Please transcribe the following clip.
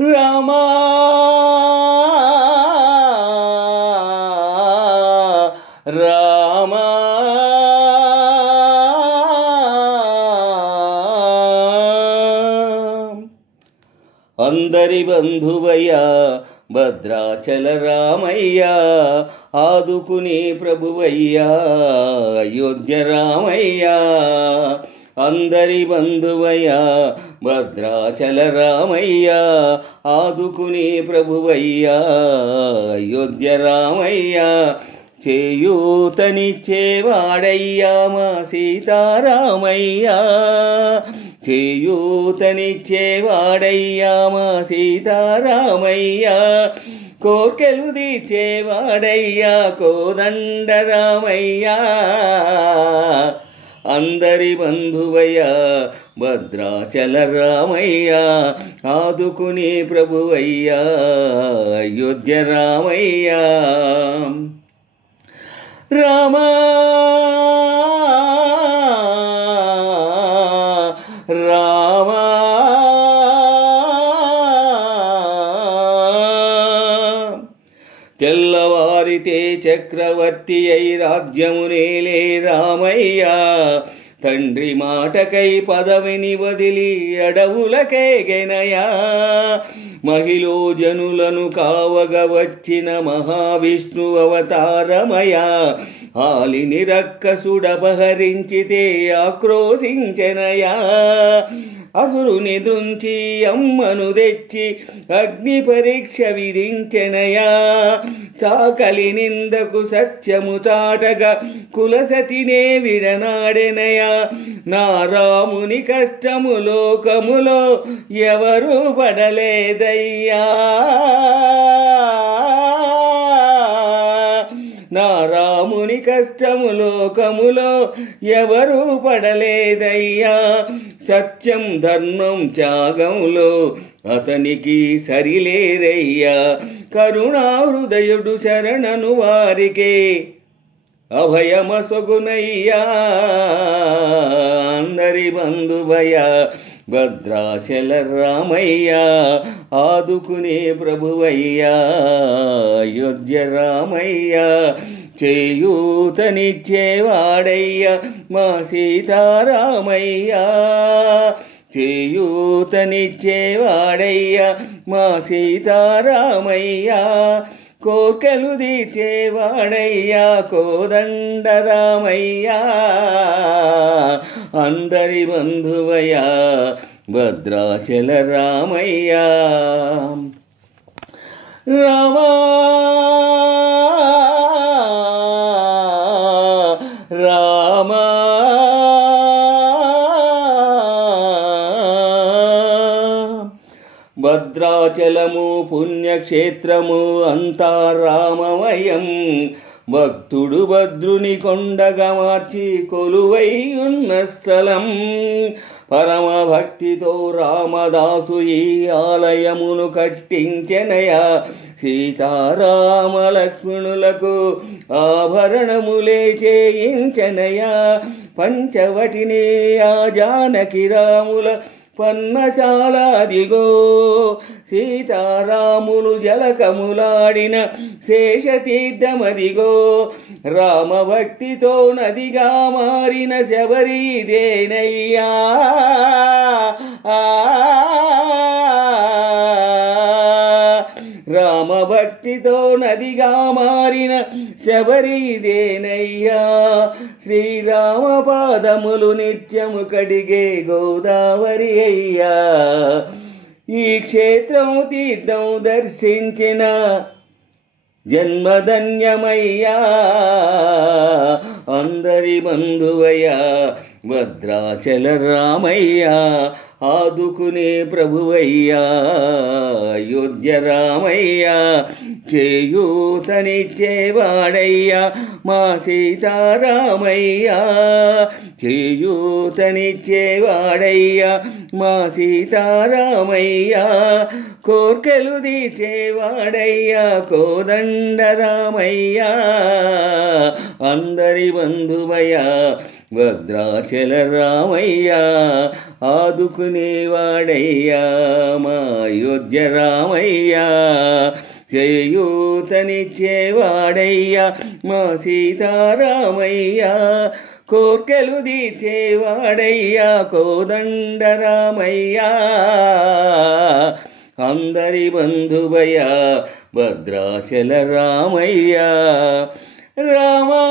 రామా రామా అందరి బంధువయ్యా భద్రాచల రామయ్యా, ఆదుకునే ప్రభువయ్యా అయోధ్య రామయ్యా. అందరి బంధువయ్యా భద్రాచల రామయ్యా, ఆదుకునే ప్రభువయ్యా అయోధ్య రామయ్యా. చేయూతనిచ్చేవాడయ్యా మా సీతారామయ్యా, చేయూతనిచ్చేవాడయ్యా మా సీతారామయ్యా. కోర్కెలు తీర్చేవాడయ్యా కోదండ రామయ్యా. అందరి బంధువయ్యా భద్రాచల రామయ్యా, ఆదుకునే ప్రభువయ్యా అయోధ్య రామయ్యా. రామా రామా తెల్లవారితే చక్రవర్తి అయి రాజ్యమునేలే రామయ్యా. తండ్రి మాటకై పదవిని వదిలి అడవులకేగెనయా. మహిళో జనులను కావగ వచ్చిన మహావిష్ణు అవతారమయా. ఆలిని రక్కసుడపహరించితే ఆక్రోశించెనయా. అసురుని దృంచి అమ్మను తెచ్చి అగ్ని పరీక్ష విధించెనయా. చాకలి నిందకు సత్యము చాటగా కులసతినే విడనాడెనయా. నా రాముని కష్టము లోకములో ఎవరు పడలేదయ్యా. నా రాముని కష్టము లోకములో ఎవరు పడలేదయ్యా. సత్యం ధర్మం త్యాగంలో అతనికి సరిలేరయ్యా. కరుణాహృదయుడు శరణను వారికే అభయమసొగునయ్యా. అందరి బంధువయ్యా భద్రాచల రామయ్యా, ఆదుకునే ప్రభువయ్యా అయోధ్య రామయ్యా. చేయూతనిచ్చేవాడయ్యా మా సీతారామయ్యా, చేయూతనిచ్చేవాడయ్యా మా సీతారామయ్యా. కోర్కెలు తీర్చేవాడయ్యా కోదండ రామయ్యా. అందరి బంధువయ్యా భద్రాచల రామయ్యా. రామా రామా భద్రాచలము పుణ్యక్షేత్రము అంతా రామమయం. భక్తుడు భద్రుని కొండగా మార్చి కొలువై ఉన్న స్థలం. పరమ భక్తితో రామదాసు ఈ ఆలయమును కట్టించెనయా. సీతారామ లక్ష్మణులకు ఆభరణములే చేయించెనయా. పంచవటిని ఆ జానకి రాముల పన్నశాలాదిగో. సీతారాములు జలకములాడిన శేషతీర్థమదిగో. రామభక్తితో నదిగా మారిన శబరిదేనయ్యా. రామభక్తితో నదిగా మారిన శబరిదేనయ్యా. శ్రీరామ పాదములు నిత్యము కడిగే గోదావరి అయ్యా. ఈ క్షేత్రం తీర్థం దర్శించిన జన్మధన్యమయ్యా. అందరి బంధువయ్యా భద్రాచల రామయ్యా, ఆదుకునే ప్రభువయ్యా అయోధ్య రామయ్యా. చేయూతనిచ్చేవాడయ్యా మా సీతారామయ్యా, చేయూతనిచ్చేవాడయ్యా మా సీతారామయ్యా. కోర్కెలు తీర్చేవాడయ్యా కోదండ రామయ్యా. అందరి బంధువయ్యా భద్రాచల రామయ్య ఆదుకునేవాడయ్యా మా అయోధ్య రామయ్య చేయూతనిచ్చేవాడయ్యా మా సీతారామయ్య కోర్కెలు తీర్చేవాడయ్యా కోదండరామయ్య అందరి బంధువయ్య భద్రాచల రామయ్య రామా